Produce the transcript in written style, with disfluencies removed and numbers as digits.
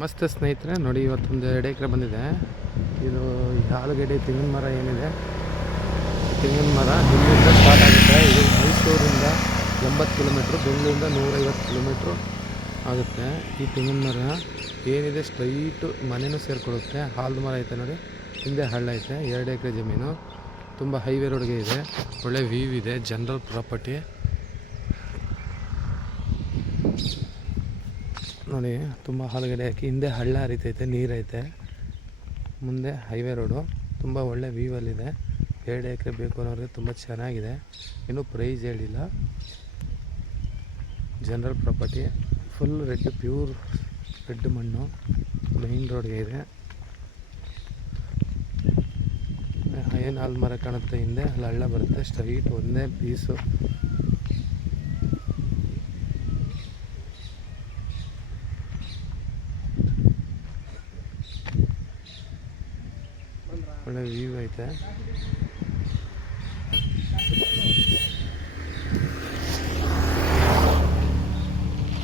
ನಮಸ್ತೆ ಸ್ನೇಹಿತರೆ, ನೋಡಿ ಇವತ್ತೊಂದು 2 ಎಕರೆ ಬಂದಿದೆ. ಇದು ಆಲೂಗಡ್ಡೆ ತೆಂಗಿನ ಮರ ಏನಿದೆ, ತೆಂಗಿನ ಮರ ಇಲ್ಲಿಂದ ಸ್ಟಾರ್ಟ್ ಆಗುತ್ತೆ. ಇದು ಮೈಸೂರಿಂದ 80 ಕಿಲೋಮೀಟ್ರು, ಬೆಂಗಳೂರಿಂದ 150 ಕಿಲೋಮೀಟ್ರು ಆಗುತ್ತೆ. ಈ ತೆಂಗಿನ ಮರ ಏನಿದೆ ಸ್ಟ್ರೈಟು ಮನೆಯೂ ಸೇರಿಕೊಳ್ಳುತ್ತೆ. ಆಲದ ಮರ ಐತೆ ನೋಡಿ, ಹಿಂದೆ ಹಳ್ಳ ಐತೆ. 2 ಎಕರೆ ಜಮೀನು, ತುಂಬ ಹೈವೇ ರೋಡ್ಗೆ ಇದೆ. ಒಳ್ಳೆ ವ್ಯೂ ಇದೆ, ಜನರಲ್ ಪ್ರಾಪರ್ಟಿ ನೋಡಿ. ತುಂಬ ಆಲೂಗಡ್ಡೆ ಹಾಕಿ ಹಿಂದೆ ಹಳ್ಳ ಹರಿತೈತೆ, ನೀರೈತೆ. ಮುಂದೆ ಹೈವೇ ರೋಡು, ತುಂಬ ಒಳ್ಳೆ ವ್ಯೂವಲ್ಲಿದೆ. 2 ಎಕರೆ ಬೇಕು ಅನ್ನೋರಿಗೆ ತುಂಬ ಚೆನ್ನಾಗಿದೆ. ಇನ್ನೂ ಪ್ರೈಸ್ ಹೇಳಿಲ್ಲ. General property, full red, pure red ಮಣ್ಣು, ಮೈನ್ ರೋಡ್ಗೆ ಇದೆ. ಏನು ಆಲದ ಮರ ಕಾಣುತ್ತೆ ಹಿಂದೆ, ಅಲ್ಲಿ ಹಳ್ಳ ಬರುತ್ತೆ. ಸ್ಟ್ರೈಟ್ ಒಂದೇ ಪೀಸು. ಒಳ್ಳೆ ವ್ಯೂ ಐತೆ.